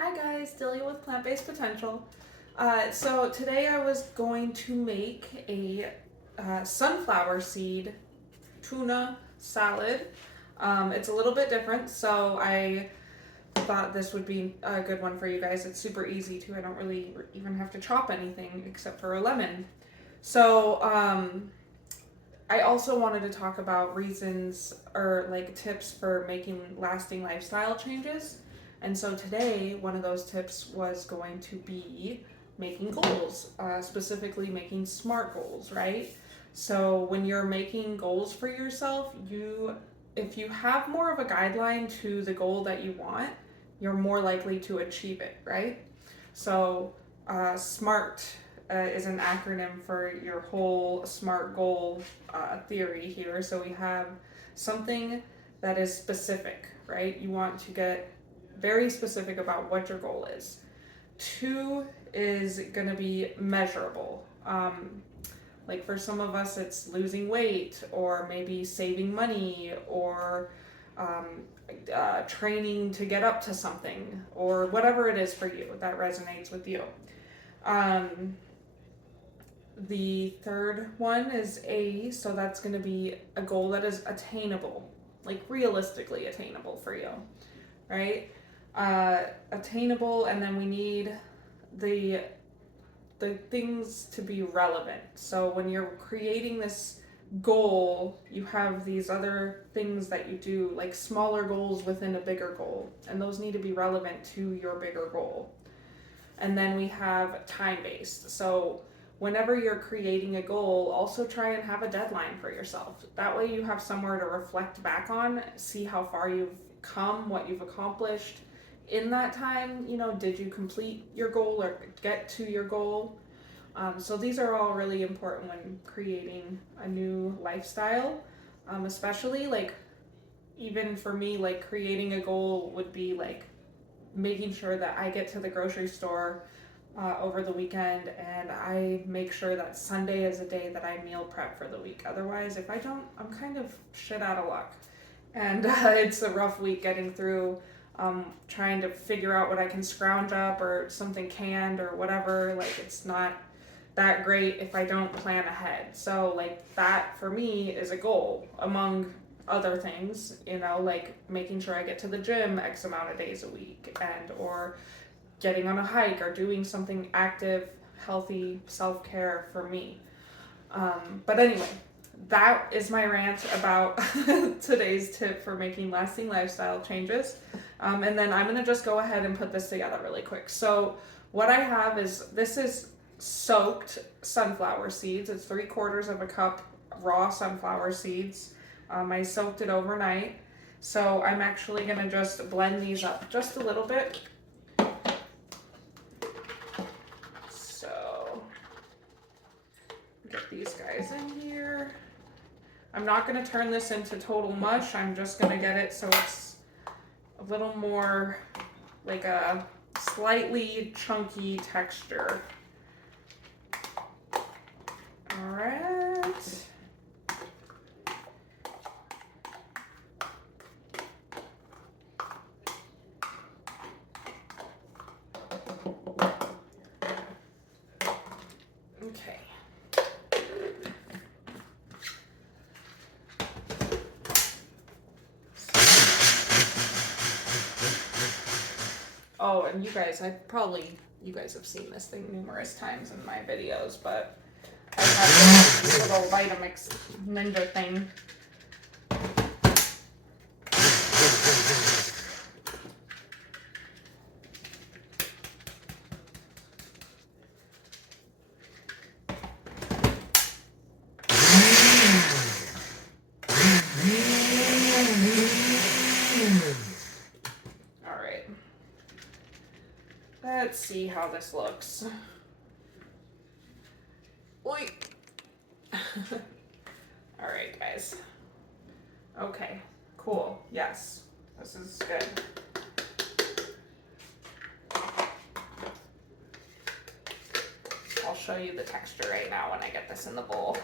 Hi guys, Delia with Plant-Based Potential. So today I was going to make a sunflower seed tuna salad. It's a little bit different, so I thought this would be a good one for you guys. It's super easy too. I don't really even have to chop anything except for a lemon. So I also wanted to talk about reasons or like tips for making lasting lifestyle changes. And so today, one of those tips was going to be making goals, specifically making SMART goals, right? So when you're making goals for yourself, if you have more of a guideline to the goal that you want, you're more likely to achieve it, right? So SMART is an acronym for your whole SMART goal theory here. So we have something that is specific, right? You want to get very specific about what your goal is. 2 is going to be measurable. Like for some of us, it's losing weight, or maybe saving money, or training to get up to something, or whatever it is for you that resonates with you. The third one is A, so that's going to be a goal that is attainable, like realistically attainable for you, right? Attainable, and then we need the things to be relevant. So when you're creating this goal, you have these other things that you do, like smaller goals within a bigger goal, and those need to be relevant to your bigger goal. And then we have time-based. So whenever you're creating a goal, also try and have a deadline for yourself. That way you have somewhere to reflect back on, see how far you've come, what you've accomplished in that time. Did you complete your goal or get to your goal? So these are all really important when creating a new lifestyle, especially like even for me, like creating a goal would be like making sure that I get to the grocery store over the weekend, and I make sure that Sunday is a day that I meal prep for the week. Otherwise, if I don't, I'm kind of shit out of luck. And it's a rough week getting through, trying to figure out what I can scrounge up or something canned or whatever. Like, it's not that great if I don't plan ahead. So, like, that for me is a goal among other things, like making sure I get to the gym X amount of days a week, or getting on a hike or doing something active, healthy self-care for me. But anyway, that is my rant about today's tip for making lasting lifestyle changes. And then I'm going to just go ahead and put this together really quick. So what I have this is soaked sunflower seeds. It's 3/4 of a cup raw sunflower seeds. I soaked it overnight. So I'm actually going to just blend these up just a little bit. So get these guys in here. I'm not going to turn this into total mush. I'm just going to get it so it's a little more like a slightly chunky texture. All right. Okay. Oh, and you guys have seen this thing numerous times in my videos, but I have this little Vitamix Ninja thing. All right. Let's see how this looks. Oi. All right, guys. Okay, cool. Yes, this is good. I'll show you the texture right now when I get this in the bowl.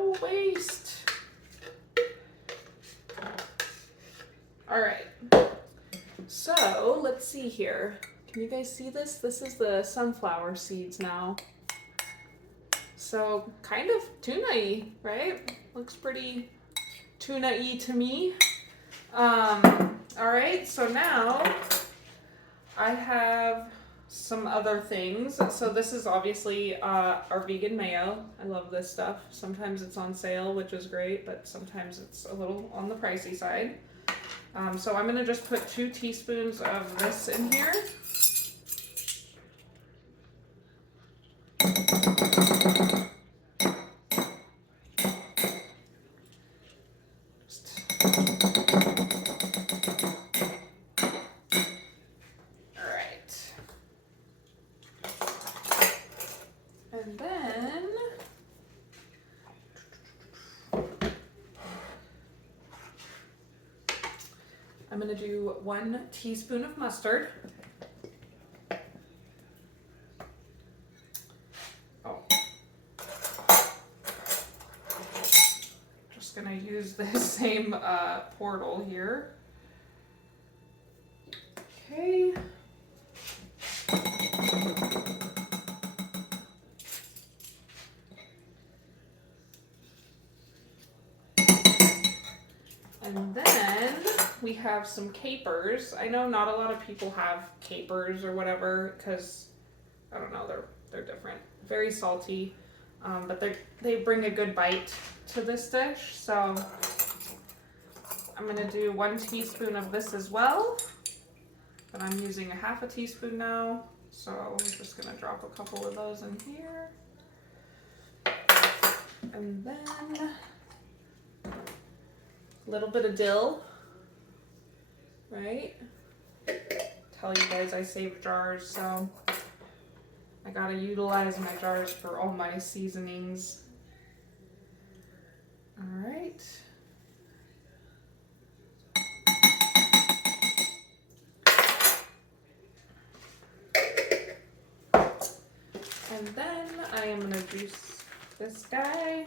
No waste. All right. So let's see here. Can you guys see this? This is the sunflower seeds now. So kind of tuna-y, right? Looks pretty tuna-y to me. All right, so now I have some other things. So this is obviously our vegan mayo. I love this stuff. Sometimes it's on sale, which is great, but sometimes it's a little on the pricey side. So I'm gonna just put 2 teaspoons of this in here. All right. And then I'm gonna do 1 teaspoon of mustard. Oh. Just gonna use the same portal here. Okay. And then we have some capers. I know not a lot of people have capers or whatever because, I don't know, they're different. Very salty, but they bring a good bite to this dish. So I'm gonna do 1 teaspoon of this as well, but I'm using a 1/2 teaspoon now. So I'm just gonna drop a couple of those in here. And then a little bit of dill, right? Tell you guys I save jars, so I gotta utilize my jars for all my seasonings. All right. And then I am gonna juice this guy.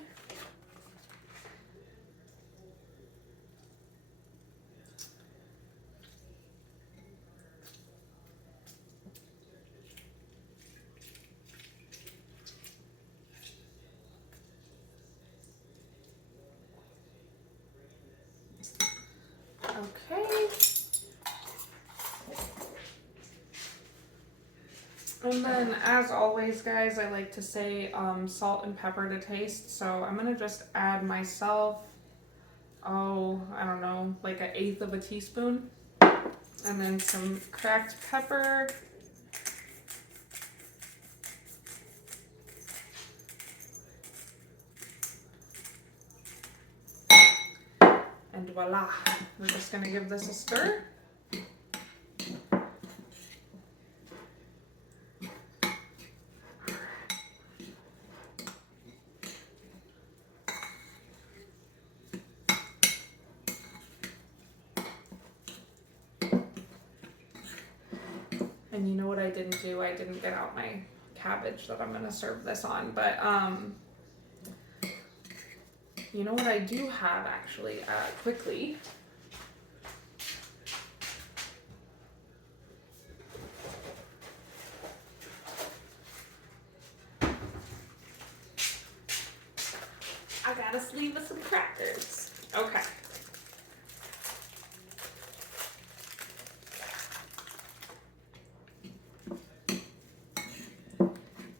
Okay. And then, as always, guys, I like to say salt and pepper to taste. So I'm gonna just add myself, I don't know, like 1/8 of a teaspoon. And then some cracked pepper. And voila, we're just gonna give this a stir. And you know what I didn't do? I didn't get out my cabbage that I'm gonna serve this on, but you know what I do have actually, quickly. I got a sleeve of some crackers. Okay.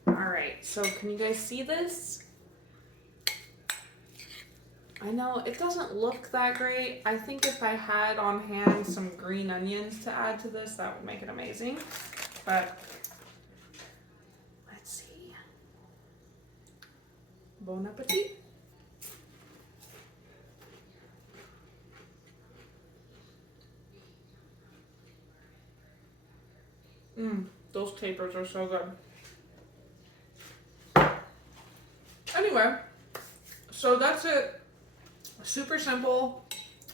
All right, so can you guys see this? I know it doesn't look that great. I think if I had on hand some green onions to add to this, that would make it amazing. But let's see. Bon appetit. Those capers are so good. Anyway, so that's it. Super simple.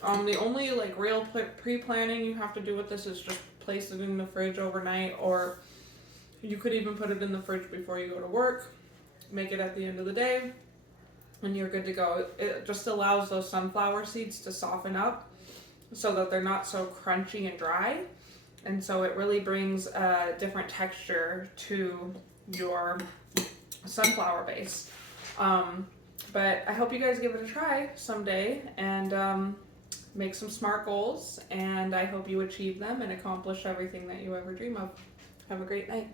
The only like real pre-planning you have to do with this is just place it in the fridge overnight, or you could even put it in the fridge before you go to work. Make it at the end of the day. and you're good to go. It just allows those sunflower seeds to soften up so that they're not so crunchy and dry. And so it really brings a different texture to your sunflower base. But I hope you guys give it a try someday and make some smart goals. And I hope you achieve them and accomplish everything that you ever dream of. Have a great night.